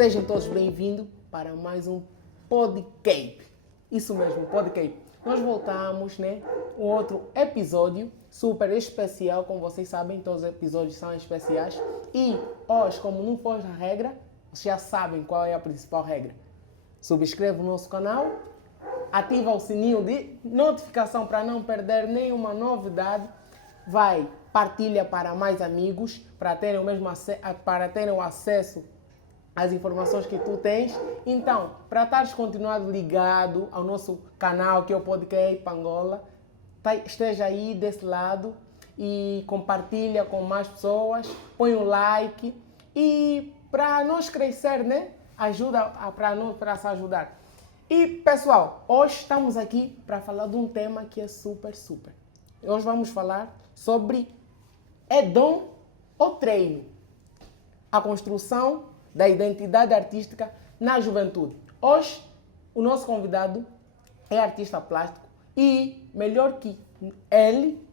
Sejam todos bem-vindos para mais um Podcape. Isso mesmo, Podcape. Nós voltamos, né? Um outro episódio super especial. Como vocês sabem, todos os episódios são especiais. E hoje, como não foge a regra, vocês já sabem qual é a principal regra. Subscreve o nosso canal, ativa o sininho de notificação para não perder nenhuma novidade. Partilha para mais amigos, para terem o acesso às informações que tu tens. Então, para estares continuado ligado ao nosso canal, que é o Podcast Angola, esteja aí desse lado e compartilha com mais pessoas, põe um like e para nós crescer, né? Ajuda para se ajudar. E pessoal, hoje estamos aqui para falar de um tema que é super. Hoje vamos falar sobre dom ou treino? A construção da identidade artística na juventude. Hoje, o nosso convidado é artista plástico e melhor que ele,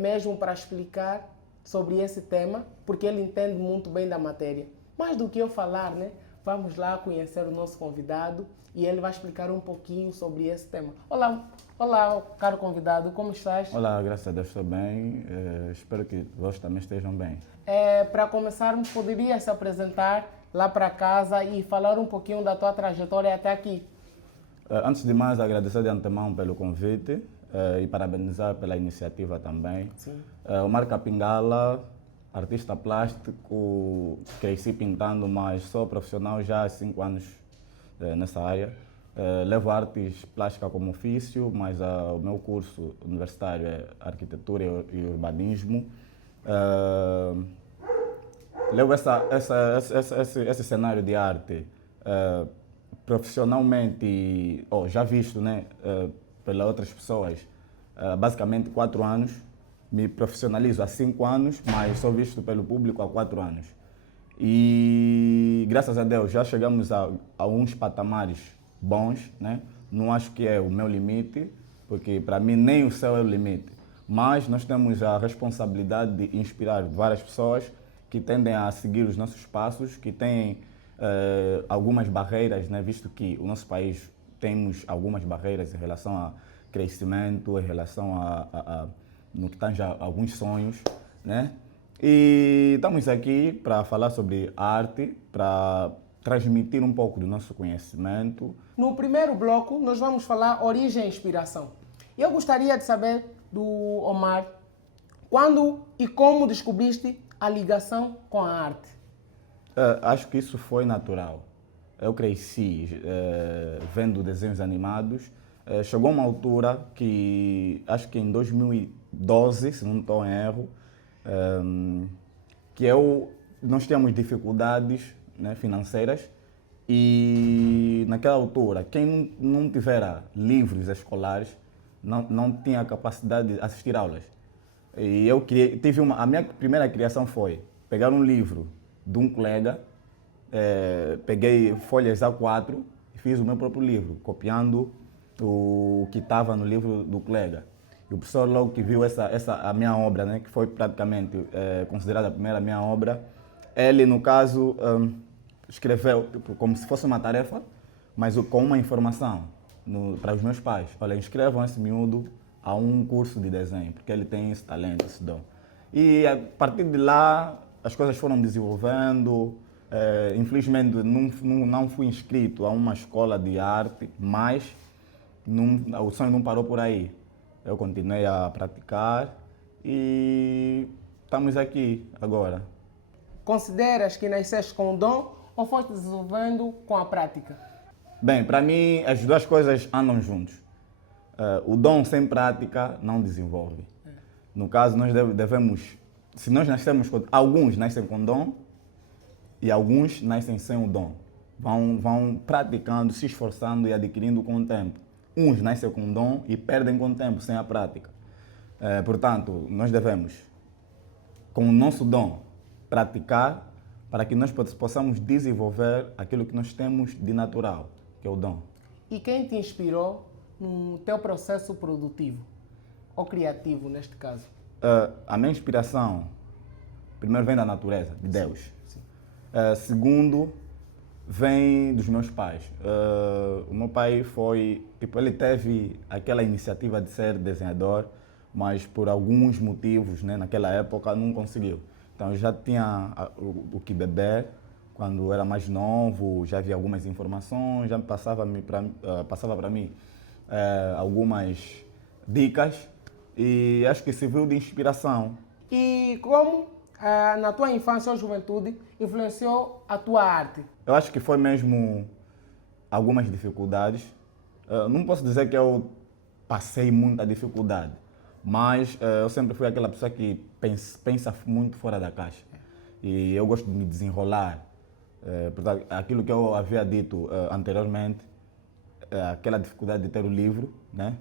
mesmo para explicar sobre esse tema, porque ele entende muito bem da matéria. Mais do que eu falar, né? Vamos lá conhecer o nosso convidado e ele vai explicar um pouquinho sobre esse tema. Olá, caro convidado, como estás? Olá, graças a Deus estou bem. Espero que vocês também estejam bem. Para começarmos, poderia se apresentar lá para casa e falar um pouquinho da tua trajetória até aqui? Antes de mais, agradecer de antemão pelo convite e parabenizar pela iniciativa também. Sim. Omar Capingala, artista plástico, cresci pintando, mas sou profissional já há 5 anos nessa área. Levo artes plásticas como ofício, mas o meu curso universitário é arquitetura e urbanismo. Levo esse cenário de arte profissionalmente, já visto, né, pelas outras pessoas, basicamente 4 anos. Me profissionalizo há 5 anos, mas sou visto pelo público há 4 anos. E graças a Deus já chegamos a uns patamares bons, né? Não acho que é o meu limite, porque para mim nem o céu é o limite. Mas nós temos a responsabilidade de inspirar várias pessoas que tendem a seguir os nossos passos, que têm algumas barreiras, né? Visto que o nosso país temos algumas barreiras em relação a crescimento, em relação no que tange a alguns sonhos, né? E estamos aqui para falar sobre arte, para transmitir um pouco do nosso conhecimento. No primeiro bloco, nós vamos falar origem e inspiração. Eu gostaria de saber do Omar, quando e como descobriste a ligação com a arte? Acho que isso foi natural. Eu cresci vendo desenhos animados. Chegou uma altura que, acho que em 2012, se não estou em erro, nós tínhamos dificuldades, né, financeiras, e naquela altura, quem não tivera livros escolares não tinha capacidade de assistir aulas. E a minha primeira criação foi pegar um livro de um colega, peguei folhas A4 e fiz o meu próprio livro, copiando o que estava no livro do colega. E o professor, logo que viu a minha obra, né, que foi praticamente considerada a primeira minha obra, ele, no caso, escreveu como se fosse uma tarefa, mas com uma informação para os meus pais. Olha, inscrevam esse miúdo a um curso de desenho, porque ele tem esse talento, esse dom. E a partir de lá, as coisas foram desenvolvendo. Infelizmente, não fui inscrito a uma escola de arte, mas o sonho não parou por aí. Eu continuei a praticar e estamos aqui agora. Consideras que nasceste com o dom ou foste desenvolvendo com a prática? Bem, para mim as duas coisas andam juntos. O dom sem prática não desenvolve. No caso, nós devemos, se nós nascemos com, alguns nascem com dom e alguns nascem sem o dom. Vão praticando, se esforçando e adquirindo com o tempo. Uns nascem com dom e perdem com o tempo, sem a prática. Portanto, nós devemos, com o nosso dom, praticar para que nós possamos desenvolver aquilo que nós temos de natural, que é o dom. E quem te inspirou no teu processo produtivo, ou criativo neste caso? A minha inspiração, primeiro, vem da natureza, de Deus. Sim. Segundo, vem dos meus pais. O meu pai foi, tipo, ele teve aquela iniciativa de ser desenhador, mas por alguns motivos, né, naquela época não conseguiu. Então eu já tinha o que beber quando era mais novo, já havia algumas informações, já passava para mim algumas dicas e acho que serviu de inspiração. E como na tua infância ou juventude influenciou a tua arte? Eu acho que foi mesmo algumas dificuldades. Não posso dizer que eu passei muita dificuldade, mas eu sempre fui aquela pessoa que pensa muito fora da caixa. E eu gosto de me desenrolar. Portanto, aquilo que eu havia dito anteriormente, aquela dificuldade de ter o livro, né,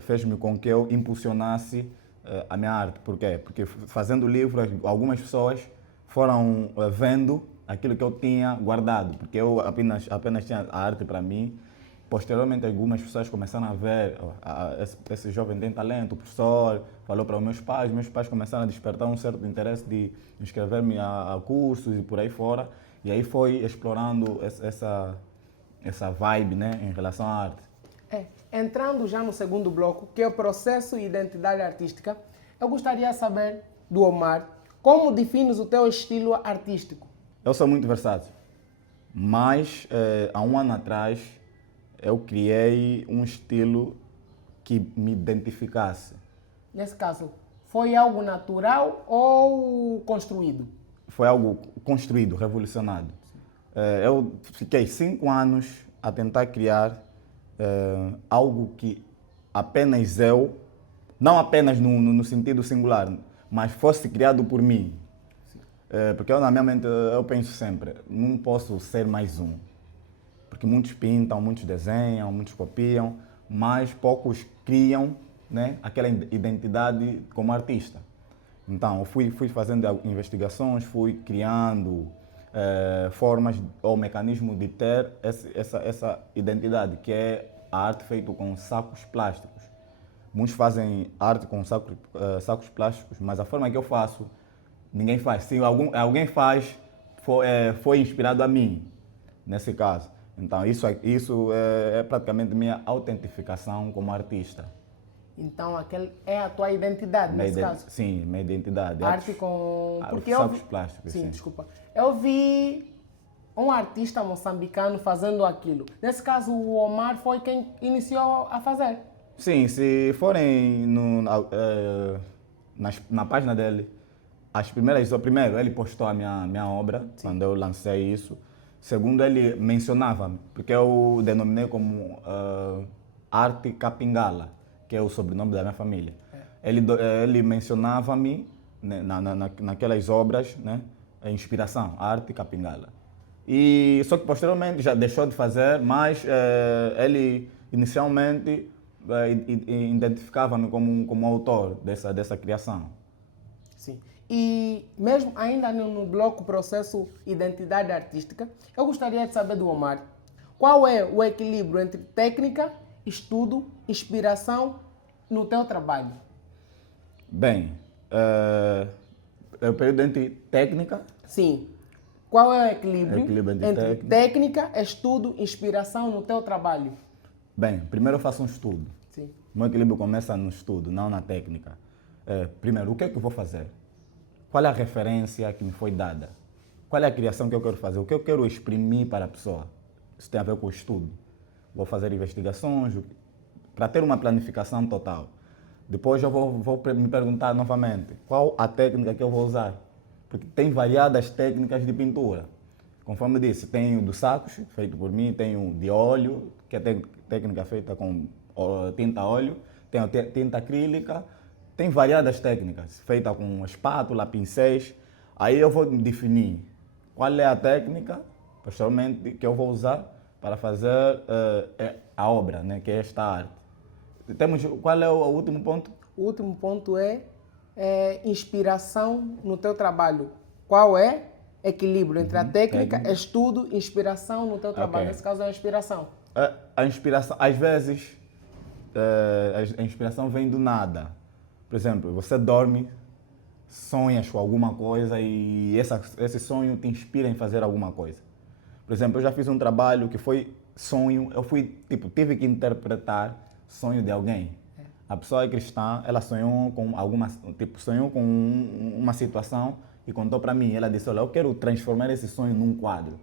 fez-me com que eu impulsionasse a minha arte. Por quê? Porque fazendo o livro, algumas pessoas foram vendo aquilo que eu tinha guardado, porque eu apenas tinha a arte para mim. Posteriormente, algumas pessoas começaram a ver, esse jovem tem talento, o professor falou para os meus pais começaram a despertar um certo interesse de inscrever-me a cursos e por aí fora, e aí foi explorando essa vibe, né, em relação à arte. Entrando já no segundo bloco, que é o processo e identidade artística, eu gostaria de saber do Omar, como defines o teu estilo artístico? Eu sou muito versátil, mas há um ano atrás eu criei um estilo que me identificasse. Nesse caso, foi algo natural ou construído? Foi algo construído, revolucionado. Eu fiquei 5 anos a tentar criar algo que apenas eu, não apenas no sentido singular, mas fosse criado por mim. Porque eu, na minha mente, eu penso sempre, não posso ser mais um. Porque muitos pintam, muitos desenham, muitos copiam, mas poucos criam, né, aquela identidade como artista. Então, eu fui fazendo investigações, fui criando formas ou mecanismos de ter essa identidade, que é a arte feita com sacos plásticos. Muitos fazem arte com sacos plásticos, mas a forma que eu faço, ninguém faz. Se alguém faz, foi inspirado a mim, nesse caso. Então, isso é praticamente minha autentificação como artista. Então, aquele é a tua identidade, nesse caso? Sim, minha identidade. Arte com... Porque sacos plásticos, sim. Desculpa. Eu vi um artista moçambicano fazendo aquilo. Nesse caso, o Omar foi quem iniciou a fazer. Sim, se forem na página dele, primeiro, ele postou a minha obra, sim, quando eu lancei isso. Segundo, ele mencionava-me, porque eu denominei como Arte Capingala, que é o sobrenome da minha família. Ele mencionava-me, né, naquelas obras, né, a inspiração, Arte Capingala. E só que posteriormente já deixou de fazer, mas ele inicialmente identificava-me como autor dessa criação. Sim. E mesmo ainda no bloco processo identidade artística, eu gostaria de saber do Omar, qual é o equilíbrio entre técnica, estudo, inspiração no teu trabalho? Bem, é o período entre técnica... Sim. Qual é o equilíbrio entre técnica, estudo, inspiração no teu trabalho? Bem, primeiro eu faço um estudo. Sim. O meu equilíbrio começa no estudo, não na técnica. Primeiro, o que é que eu vou fazer? Qual é a referência que me foi dada? Qual é a criação que eu quero fazer? O que eu quero exprimir para a pessoa? Isso tem a ver com o estudo. Vou fazer investigações para ter uma planificação total. Depois eu vou me perguntar novamente qual a técnica que eu vou usar. Porque tem variadas técnicas de pintura. Conforme eu disse, tem o dos sacos, feito por mim, tem o de óleo, que é técnica feita com tinta a óleo, tem a tinta acrílica, tem variadas técnicas, feita com espátula, pincéis. Aí eu vou definir qual é a técnica, posteriormente, que eu vou usar para fazer a obra, né, que é esta arte. Qual é o último ponto? O último ponto é inspiração no teu trabalho. Qual é equilíbrio entre a técnica, estudo, inspiração no teu trabalho? Nesse caso é a inspiração. A inspiração, às vezes, a inspiração vem do nada. Por exemplo, você dorme, sonhas com alguma coisa e esse sonho te inspira em fazer alguma coisa. Por exemplo, eu já fiz um trabalho que foi sonho, eu fui, tipo, tive que interpretar sonho de alguém. A pessoa é cristã, ela sonhou com alguma, tipo, sonhou com uma situação e contou para mim. Ela disse, olha, eu quero transformar esse sonho num quadro.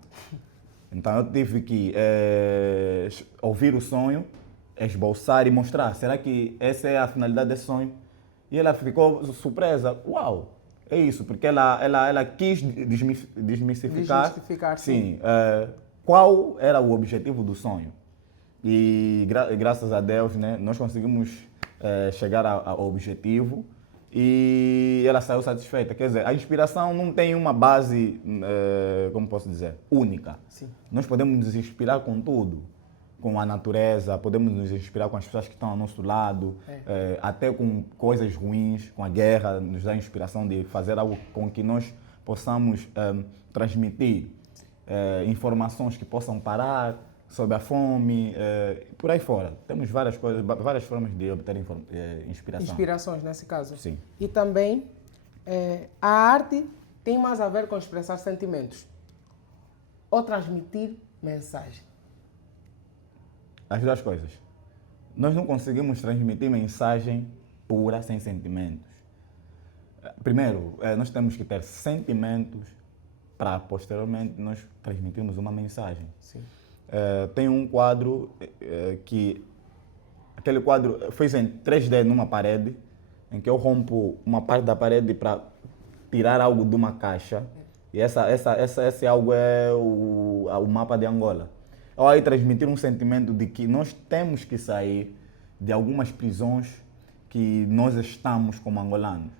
Então eu tive que ouvir o sonho, esboçar e mostrar. Será que essa é a finalidade desse sonho? E ela ficou surpresa. Uau, é isso, porque ela quis desmistificar. Desmistificar, sim. Sim, qual era o objetivo do sonho. E graças a Deus, né, nós conseguimos chegar ao objetivo e ela saiu satisfeita. Quer dizer, a inspiração não tem uma base, como posso dizer, única. Sim. Nós podemos nos inspirar com tudo, com a natureza, podemos nos inspirar com as pessoas que estão ao nosso lado, até com coisas ruins, com a guerra, nos dá inspiração de fazer algo com que nós possamos transmitir informações que possam parar sobre a fome, por aí fora. Temos várias coisas, várias formas de obter inspiração. Inspirações, nesse caso. Sim. E também, a arte tem mais a ver com expressar sentimentos ou transmitir mensagem. As duas coisas. Nós não conseguimos transmitir mensagem pura sem sentimentos. Primeiro, nós temos que ter sentimentos para posteriormente nós transmitirmos uma mensagem. Sim. Tem um quadro que... Aquele quadro fez em 3D numa parede, em que eu rompo uma parte da parede para tirar algo de uma caixa. E esse algo é o mapa de Angola. Eu aí transmitir um sentimento de que nós temos que sair de algumas prisões que nós estamos como angolanos.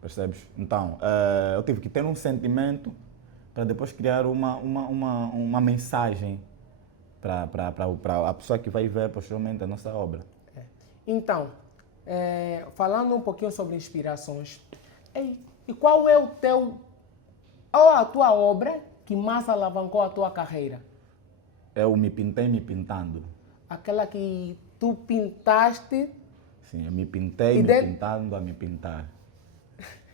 Percebes? Então, eu tive que ter um sentimento para depois criar uma mensagem para a pessoa que vai ver posteriormente a nossa obra. Então, falando um pouquinho sobre inspirações, e qual é a tua obra que mais alavancou a tua carreira? Eu me pintei me pintando. Aquela que tu pintaste. Sim, eu me pintei me pintando a me pintar.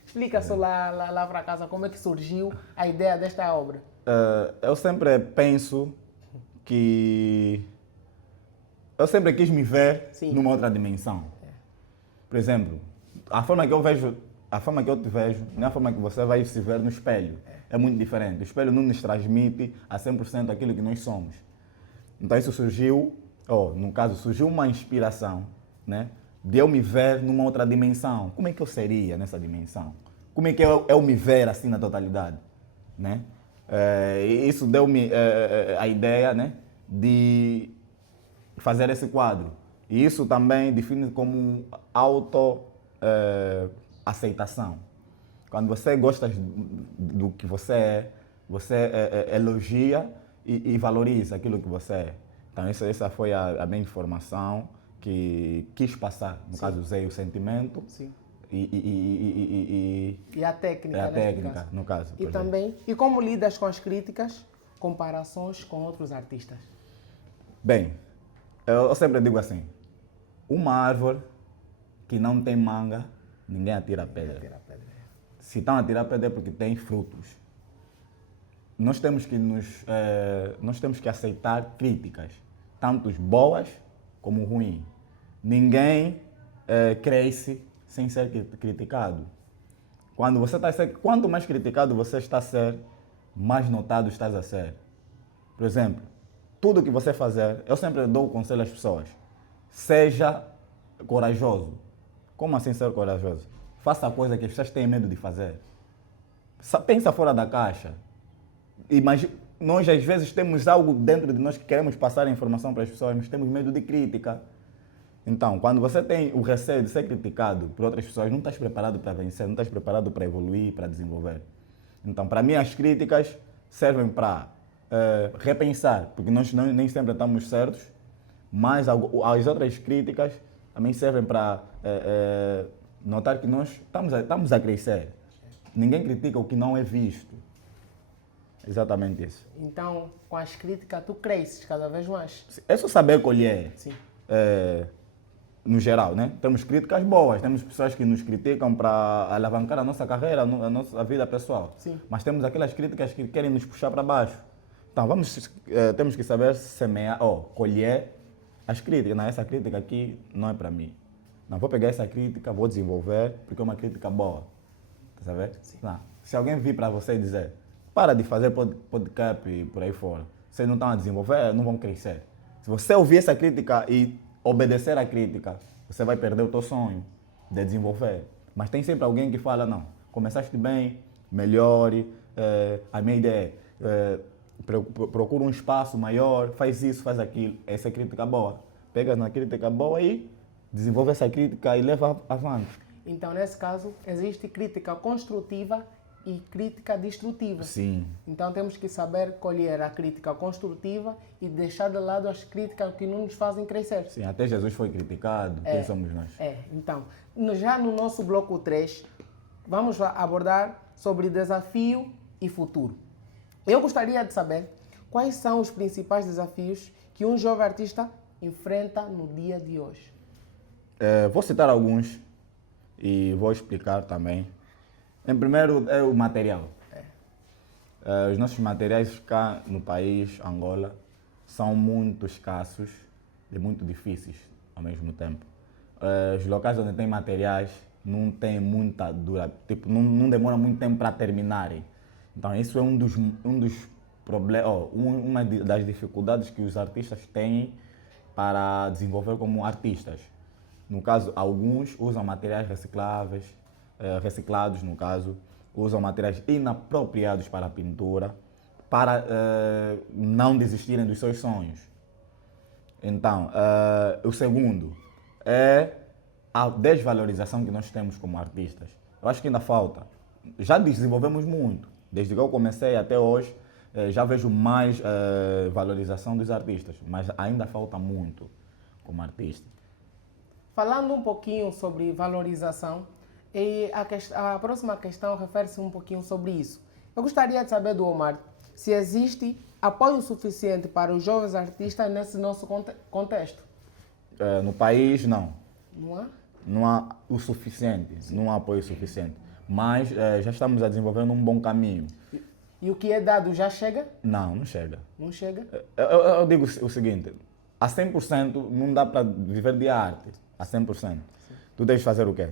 Explica só lá para casa como é que surgiu a ideia desta obra. Eu sempre penso que... Eu sempre quis me ver numa outra dimensão. Por exemplo, a forma que eu te vejo não é a forma que você vai se ver no espelho. É muito diferente. O espelho não nos transmite a 100% aquilo que nós somos. Então isso surgiu, no caso, surgiu uma inspiração, né, de eu me ver numa outra dimensão. Como é que eu seria nessa dimensão? Como é que eu me ver assim na totalidade? Né? Isso deu-me a ideia, né, de fazer esse quadro. E isso também define como autoaceitação. Quando você gosta do que você elogia e valoriza aquilo que você é. Então essa foi a minha informação que quis passar. No caso, usei o sentimento. Sim. E a técnica. A técnica, no caso. E também, e como lidas com as críticas, comparações com outros artistas? Bem, eu sempre digo assim, uma árvore que não tem manga, ninguém atira pedra. Se estão a tirar pedra é porque tem frutos. Nós temos que aceitar críticas, tanto boas como ruins. Ninguém cresce sem ser criticado. Quanto mais criticado você está a ser, mais notado estás a ser. Por exemplo, tudo que você fazer, eu sempre dou o conselho às pessoas. Seja corajoso. Como assim ser corajoso? Faça a coisa que as pessoas têm medo de fazer. Pensa fora da caixa. Nós às vezes temos algo dentro de nós que queremos passar a informação para as pessoas, mas temos medo de crítica. Então, quando você tem o receio de ser criticado por outras pessoas, não estás preparado para vencer, não estás preparado para evoluir, para desenvolver. Então, para mim, as críticas servem para repensar, porque nós nem sempre estamos certos, mas as outras críticas também servem para notar que nós estamos a crescer. Ninguém critica o que não é visto. Exatamente isso. Então, com as críticas, tu cresces cada vez mais. É só saber colher. Sim. No geral, né? Temos críticas boas, temos pessoas que nos criticam para alavancar a nossa carreira, a nossa vida pessoal. Sim. Mas temos aquelas críticas que querem nos puxar para baixo. Então, temos que saber semear, colher as críticas. Não, essa crítica aqui não é para mim. Não, vou pegar essa crítica, vou desenvolver, porque é uma crítica boa. Tá sabendo? Não, se alguém vir para você e dizer, para de fazer podcast e por aí fora, vocês não estão a desenvolver, não vão crescer. Se você ouvir essa crítica e obedecer à crítica, você vai perder o teu sonho de desenvolver. Mas tem sempre alguém que fala, não, começaste bem, melhore, a minha ideia é, procura um espaço maior, faz isso, faz aquilo. Essa é crítica boa. Pega na crítica boa e desenvolve essa crítica e leva avante. Então, nesse caso, existe crítica construtiva e crítica destrutiva. Sim. Então, temos que saber colher a crítica construtiva e deixar de lado as críticas que não nos fazem crescer. Sim, até Jesus foi criticado. Quem somos nós? Então, já no nosso bloco 3, vamos abordar sobre desafio e futuro. Eu gostaria de saber quais são os principais desafios que um jovem artista enfrenta no dia de hoje. Vou citar alguns e vou explicar também. Em primeiro, é o material. Os nossos materiais cá no país, Angola, são muito escassos e muito difíceis ao mesmo tempo. Os locais onde tem materiais não tem muita dura, tipo, não demora muito tempo para terminarem. Então, isso é um dos problemas, uma das dificuldades que os artistas têm para desenvolver como artistas. No caso, alguns usam materiais reciclados, no caso, usam materiais inapropriados para a pintura, para não desistirem dos seus sonhos. Então, o segundo é a desvalorização que nós temos como artistas. Eu acho que ainda falta. Já desenvolvemos muito. Desde que eu comecei até hoje, já vejo mais valorização dos artistas, mas ainda falta muito como artista. Falando um pouquinho sobre valorização, e a próxima questão refere-se um pouquinho sobre isso. Eu gostaria de saber do Omar se existe apoio suficiente para os jovens artistas nesse nosso contexto. No país, não. Não há? Não há o suficiente, não há apoio suficiente. Mas já estamos a desenvolver um bom caminho. E o que é dado já chega? Não chega. Não chega? Eu digo o seguinte, a 100% não dá para viver de arte, a 100%. Sim. Tu deves fazer o quê?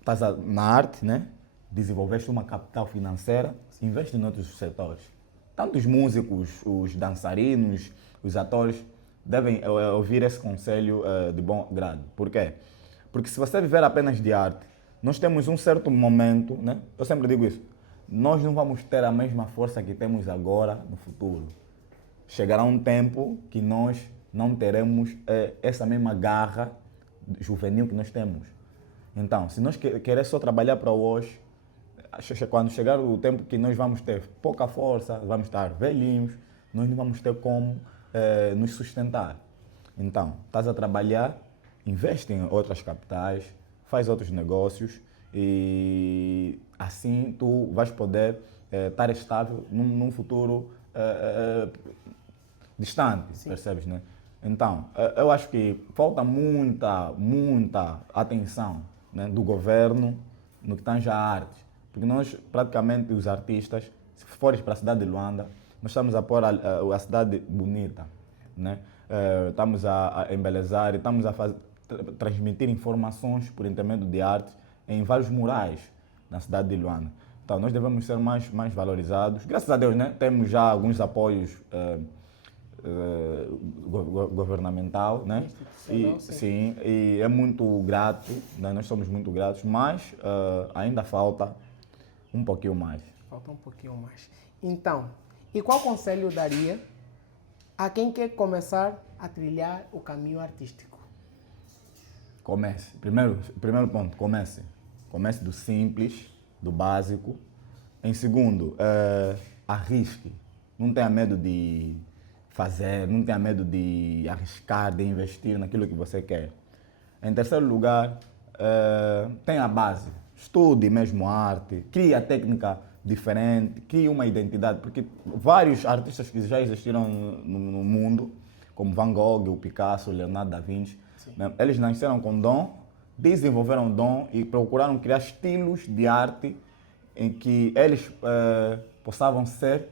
Estás na arte, né? Desenvolveste uma capital financeira, investe em outros setores. Tanto os músicos, os dançarinos, os atores devem ouvir esse conselho de bom grado. Por quê? Porque se você viver apenas de arte, nós temos um certo momento, né? Eu sempre digo isso, nós não vamos ter a mesma força que temos agora no futuro. Chegará um tempo que nós não teremos essa mesma garra juvenil que nós temos. Então, se nós queremos só trabalhar para hoje, quando chegar o tempo que nós vamos ter pouca força, vamos estar velhinhos, nós não vamos ter como nos sustentar. Então, estás a trabalhar, investe em outras capitais, faz outros negócios e assim tu vais poder estar estável num futuro distante, sim. Percebes, né? Então, eu acho que falta muita atenção, né, do governo no que tange à arte. Porque nós, praticamente, os artistas, se fores para a cidade de Luanda, nós estamos a pôr a cidade bonita, né? Estamos a embelezar, estamos a transmitir informações por intermédio de arte em vários murais na cidade de Luanda. Então, nós devemos ser mais valorizados. Graças a Deus, né? Temos já alguns apoios governamental, né? Sim, e é muito grato, né? Nós somos muito gratos, mas ainda falta um pouquinho mais. Falta um pouquinho mais. Então, e qual conselho daria a quem quer começar a trilhar o caminho artístico? Comece. Primeiro ponto, comece. Comece do simples, do básico. Em segundo, arrisque. Não tenha medo de fazer, não tenha medo de arriscar, de investir naquilo que você quer. Em terceiro lugar, tenha a base. Estude mesmo arte, crie a técnica diferente, crie uma identidade, porque vários artistas que já existiram no mundo, como Van Gogh, o Picasso, Leonardo da Vinci, né, eles nasceram com dom, desenvolveram dom e procuraram criar estilos de arte em que eles possam ser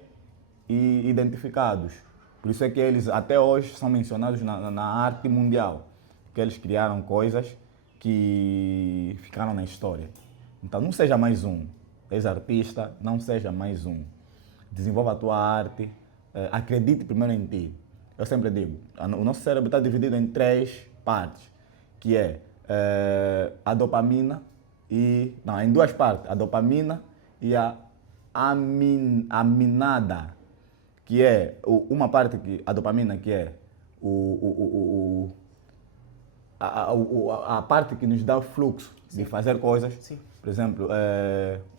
e identificados. Por isso é que eles até hoje são mencionados na arte mundial, porque eles criaram coisas que ficaram na história. Então não seja mais um. És artista, não seja mais um. Desenvolva a tua arte, acredite primeiro em ti. Eu sempre digo, o nosso cérebro está dividido em 3 partes, que é a dopamina não, em 2 partes, a dopamina e a aminada, que é uma parte a dopamina, que é a parte que nos dá o fluxo de fazer coisas. Sim. Por exemplo,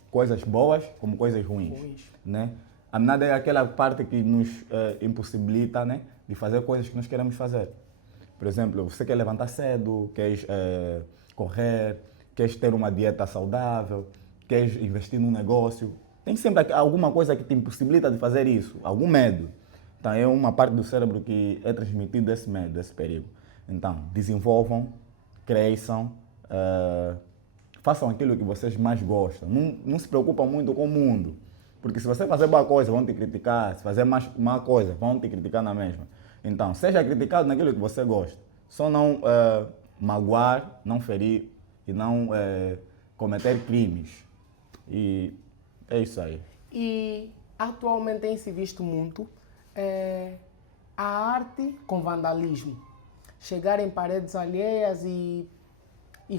coisas boas como coisas ruins. Né? A aminada é aquela parte que nos impossibilita, né, de fazer coisas que nós queremos fazer. Por exemplo, você quer levantar cedo, quer correr, quer ter uma dieta saudável, quer investir num negócio. Tem sempre alguma coisa que te impossibilita de fazer isso, algum medo. Então é uma parte do cérebro que é transmitido esse medo, esse perigo. Então, desenvolvam, cresçam, façam aquilo que vocês mais gostam. Não se preocupam muito com o mundo. Porque se você fazer boa coisa, vão te criticar. Se fazer má coisa, vão te criticar na mesma. Então, seja criticado naquilo que você gosta. Só não magoar, não ferir e não cometer crimes. E é isso aí. E atualmente tem se visto muito a arte com vandalismo. Chegar em paredes alheias e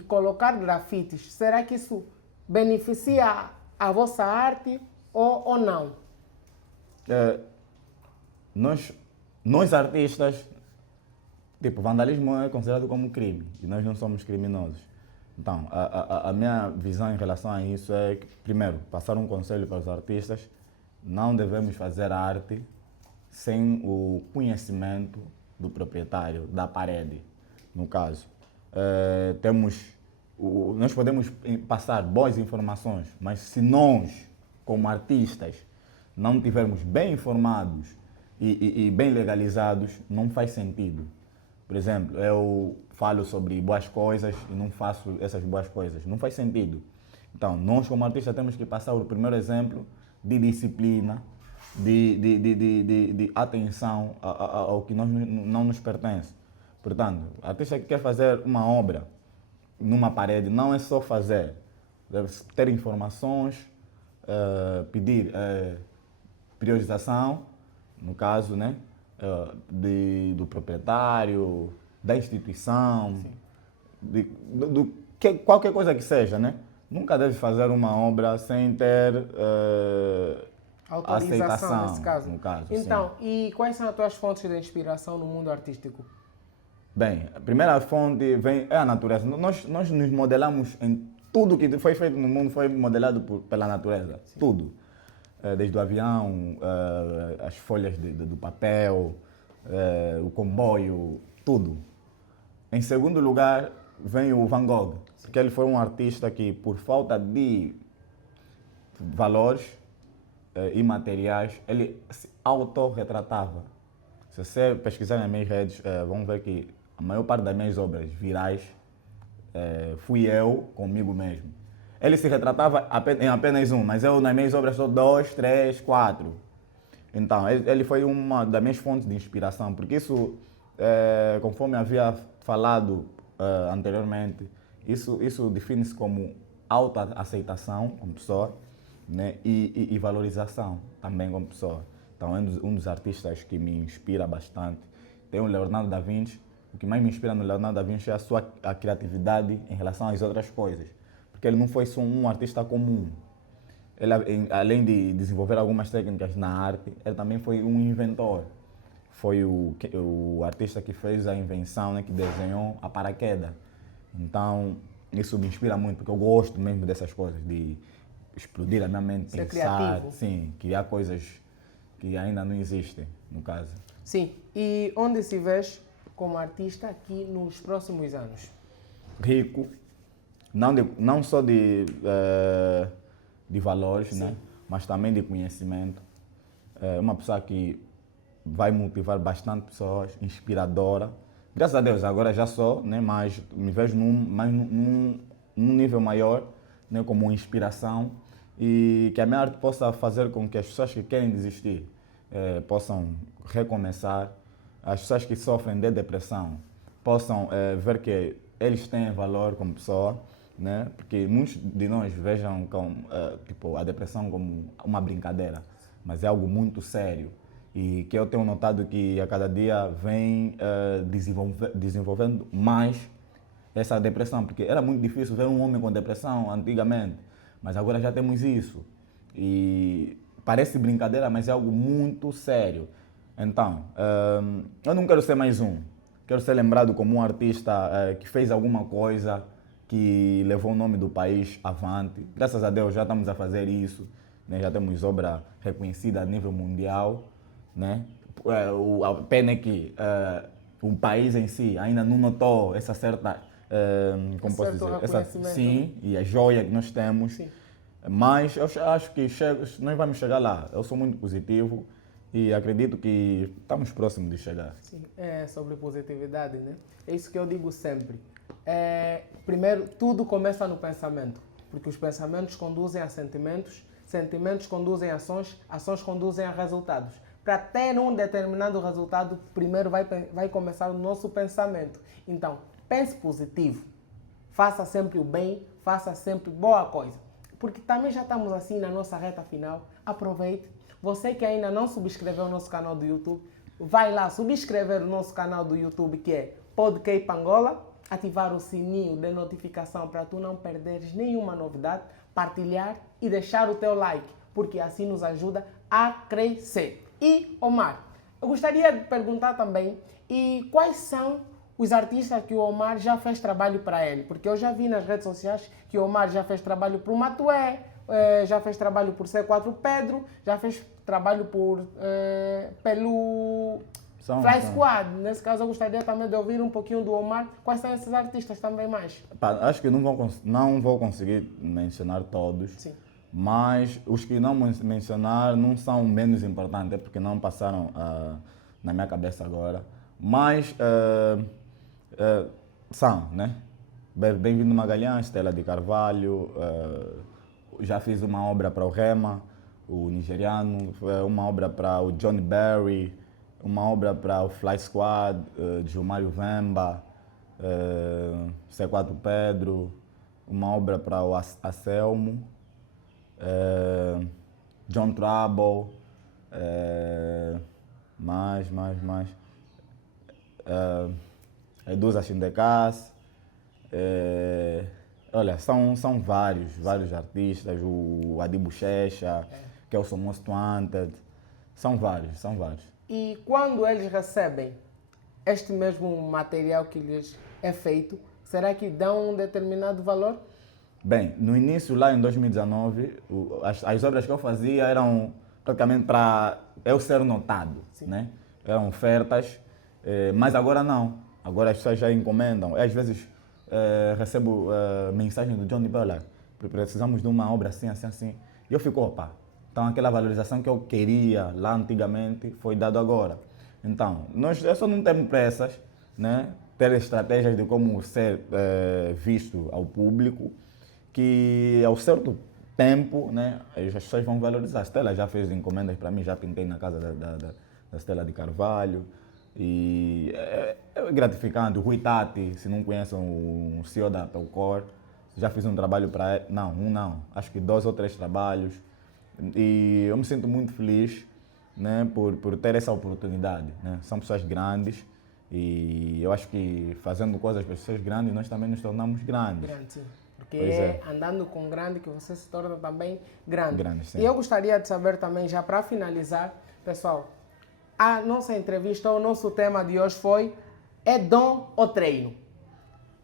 colocar grafites. Será que isso beneficia a vossa arte ou não? Nós artistas, tipo, vandalismo é considerado como crime e nós não somos criminosos. Então, a minha visão em relação a isso é que, primeiro, passar um conselho para os artistas: não devemos fazer arte sem o conhecimento do proprietário da parede, no caso. Nós podemos passar boas informações, mas se nós, como artistas, não estivermos bem informados e bem legalizados, não faz sentido. Por exemplo, eu falo sobre boas coisas e não faço essas boas coisas. Não faz sentido. Então, nós como artistas temos que passar o primeiro exemplo de disciplina, de atenção ao que não nos pertence. Portanto, o artista que quer fazer uma obra numa parede não é só fazer. Deve ter informações, pedir priorização, no caso, né, do proprietário, da instituição, qualquer coisa que seja, né? Nunca deve fazer uma obra sem ter autorização, nesse caso. No caso. Então, sim. E quais são as tuas fontes de inspiração no mundo artístico? Bem, a primeira fonte é a natureza. Nós nos modelamos em tudo que foi feito no mundo, foi modelado pela natureza. Sim. Tudo. Desde o avião, as folhas do papel, o comboio, tudo. Em segundo lugar, vem o Van Gogh, porque ele foi um artista que, por falta de valores imateriais, ele se autorretratava. Se você pesquisar nas minhas redes, vão ver que a maior parte das minhas obras virais fui eu comigo mesmo. Ele se retratava em apenas um, mas eu nas minhas obras sou 2, 3, 4. Então, ele foi uma das minhas fontes de inspiração, porque isso, conforme havia falado anteriormente, isso define-se como autoaceitação como pessoa, né? e valorização também como pessoa. Então, é um dos artistas que me inspira bastante. Tem o Leonardo da Vinci. O que mais me inspira no Leonardo da Vinci é a criatividade em relação às outras coisas. Porque ele não foi só um artista comum. Ele, além de desenvolver algumas técnicas na arte, ele também foi um inventor. Foi o artista que fez a invenção, né, que desenhou a paraquedas. Então, isso me inspira muito, porque eu gosto mesmo dessas coisas, de explodir a minha mente, ser pensar, criativo. Sim, criar coisas que ainda não existem, no caso. Sim. E onde se vês como artista aqui nos próximos anos? Rico, não só de valores, né? Mas também de conhecimento. Uma pessoa que vai motivar bastante pessoas, inspiradora. Graças a Deus, agora já sou, né? Mas me vejo num nível maior, né? Como inspiração, e que a minha arte possa fazer com que as pessoas que querem desistir possam recomeçar, as pessoas que sofrem de depressão possam ver que eles têm valor como pessoa, né? Porque muitos de nós vejam tipo, a depressão como uma brincadeira, mas é algo muito sério e que eu tenho notado que a cada dia vem desenvolvendo mais essa depressão, porque era muito difícil ver um homem com depressão antigamente, mas agora já temos isso. E parece brincadeira, mas é algo muito sério. Então, eu não quero ser mais um. Quero ser lembrado como um artista que fez alguma coisa que levou o nome do país avante. Graças a Deus já estamos a fazer isso, né? Já temos obra reconhecida a nível mundial, né? A pena é que o país em si ainda não notou essa certa, como posso dizer, sim, e a joia que nós temos. Sim. Mas eu acho que nós vamos chegar lá. Eu sou muito positivo e acredito que estamos próximos de chegar. Sim, é sobre positividade, né? É isso que eu digo sempre. Primeiro, tudo começa no pensamento, porque os pensamentos conduzem a sentimentos, sentimentos conduzem a ações, ações conduzem a resultados. Para ter um determinado resultado, primeiro vai começar o nosso pensamento. Então, pense positivo, faça sempre o bem, faça sempre boa coisa. Porque também já estamos assim na nossa reta final. Aproveite. Você que ainda não subscreveu o nosso canal do YouTube, vai lá subscrever o nosso canal do YouTube, que é Podcape Angola, ativar o sininho de notificação para tu não perderes nenhuma novidade, partilhar e deixar o teu like, porque assim nos ajuda a crescer. E, Omar, eu gostaria de perguntar também, e quais são os artistas que o Omar já fez trabalho para ele? Porque eu já vi nas redes sociais que o Omar já fez trabalho para o Matué, já fez trabalho por C4 Pedro, já fez trabalho pelo Fly Squad. Nesse caso, eu gostaria também de ouvir um pouquinho do Omar. Quais são esses artistas também mais? Acho que não vou conseguir mencionar todos. Sim. Mas os que não mencionar não são menos importantes, é porque não passaram na minha cabeça agora. Mas são, né? Bem-vindo Magalhães, Stella de Carvalho, já fiz uma obra para o Rema, o nigeriano, uma obra para o Johnny Berry, uma obra para o Fly Squad, Gilmário Vemba, C4 Pedro, uma obra para o Anselmo, John Trouble, mais. Eduza Shindecas, olha, são vários artistas, o Adi Bochecha, que é o Most Wanted, são vários. E quando eles recebem este mesmo material que lhes é feito, será que dão um determinado valor? Bem, no início, lá em 2019, as obras que eu fazia eram praticamente para eu ser notado, né? Eram ofertas, mas agora não. Agora as pessoas já encomendam. Às vezes recebo mensagem do Johnny Bella, precisamos de uma obra assim. E eu fico, opa, então aquela valorização que eu queria lá antigamente foi dado agora. Então, nós só não temos pressas, né? Ter estratégias de como ser visto ao público, que ao certo tempo, né, as pessoas vão valorizar. A Stella já fez encomendas para mim, já pintei na casa da Stella de Carvalho. E é gratificante. O Rui Tati, se não conhecem o CEO da Pelcor, já fiz um trabalho para ele. Não, acho que 2 ou 3 trabalhos. E eu me sinto muito feliz, né, por ter essa oportunidade, né? São pessoas grandes e eu acho que fazendo coisas para pessoas grandes, nós também nos tornamos grandes. Sim. Porque andando com grande que você se torna também grande. Sim. E eu gostaria de saber também, já para finalizar, pessoal, a nossa entrevista, o nosso tema de hoje foi: é dom ou treino?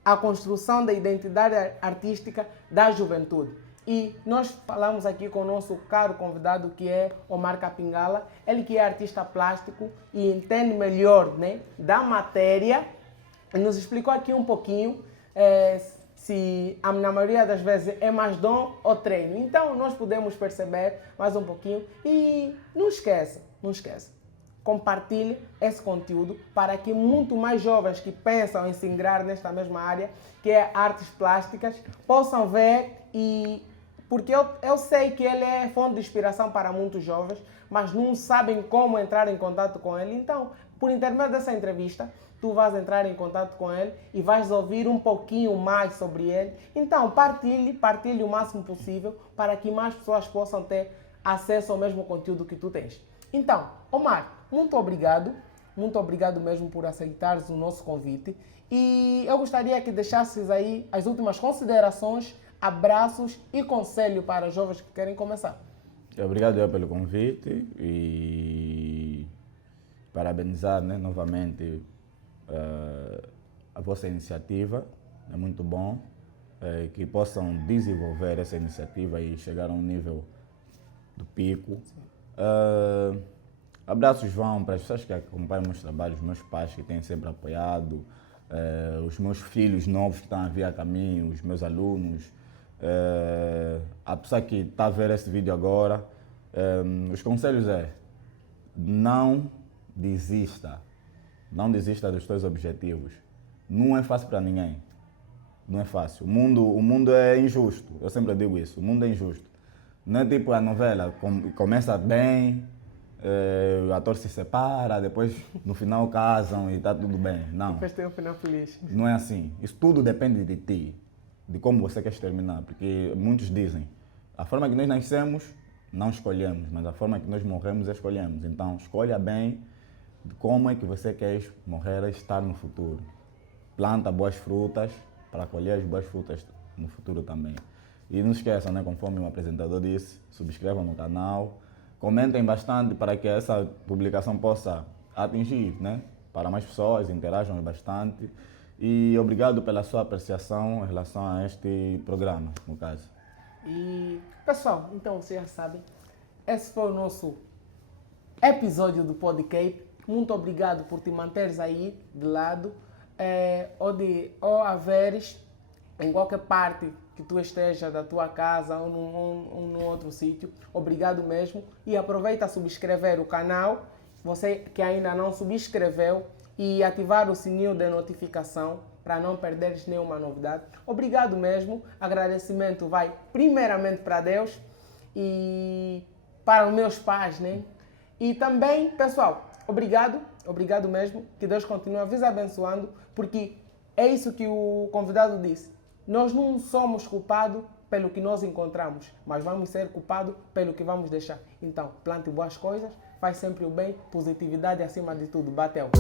A construção da identidade artística da juventude. E nós falamos aqui com o nosso caro convidado, que é Omar Capingala, ele que é artista plástico e entende melhor, né, da matéria, e nos explicou aqui um pouquinho se na maioria das vezes é mais dom ou treino. Então nós podemos perceber mais um pouquinho e não esqueça. Compartilhe esse conteúdo para que muito mais jovens que pensam em se ingrar nesta mesma área, que é artes plásticas, possam ver e Porque eu sei que ele é fonte de inspiração para muitos jovens, mas não sabem como entrar em contato com ele. Então, por intermédio dessa entrevista, tu vais entrar em contato com ele e vais ouvir um pouquinho mais sobre ele. Então, partilhe o máximo possível para que mais pessoas possam ter acesso ao mesmo conteúdo que tu tens. Então, Omar, muito obrigado mesmo por aceitares o nosso convite. E eu gostaria que deixasses aí as últimas considerações, abraços e conselho para os jovens que querem começar. Obrigado eu pelo convite e parabenizar, né, novamente a vossa iniciativa. É muito bom que possam desenvolver essa iniciativa e chegar a um nível do pico. Abraços vão para as pessoas que acompanham meus trabalhos, meus pais que têm sempre apoiado, os meus filhos novos que estão a vir a caminho, os meus alunos, a pessoa que está a ver esse vídeo agora. Os conselhos não desista dos teus objetivos. Não é fácil para ninguém, não é fácil. O mundo é injusto, eu sempre digo isso, o mundo é injusto. Não é tipo a novela, começa bem, o ator se separa, depois no final casam e está tudo bem. Não. Depois tem um final feliz. Não é assim. Isso tudo depende de ti, de como você quer terminar. Porque muitos dizem, a forma que nós nascemos, não escolhemos, mas a forma que nós morremos, escolhemos. Então, escolha bem de como é que você quer morrer e estar no futuro. Planta boas frutas para colher as boas frutas no futuro também. E não esqueçam, né, conforme o apresentador disse, subscrevam no canal, comentem bastante para que essa publicação possa atingir, né, para mais pessoas, interajam bastante. E obrigado pela sua apreciação em relação a este programa, no caso. E, pessoal, então vocês já sabem, esse foi o nosso episódio do Podcape. Muito obrigado por te manteres aí de lado, ou a veres em qualquer parte que tu esteja da tua casa ou num outro sítio. Obrigado mesmo. E aproveita a subscrever o canal, você que ainda não subscreveu, e ativar o sininho de notificação para não perderes nenhuma novidade. Obrigado mesmo. Agradecimento vai primeiramente para Deus e para os meus pais, né? E também, pessoal, obrigado mesmo. Que Deus continue a vos abençoando, porque é isso que o convidado disse. Nós não somos culpados pelo que nós encontramos, mas vamos ser culpados pelo que vamos deixar. Então, plante boas coisas, faz sempre o bem, positividade acima de tudo. Bateu!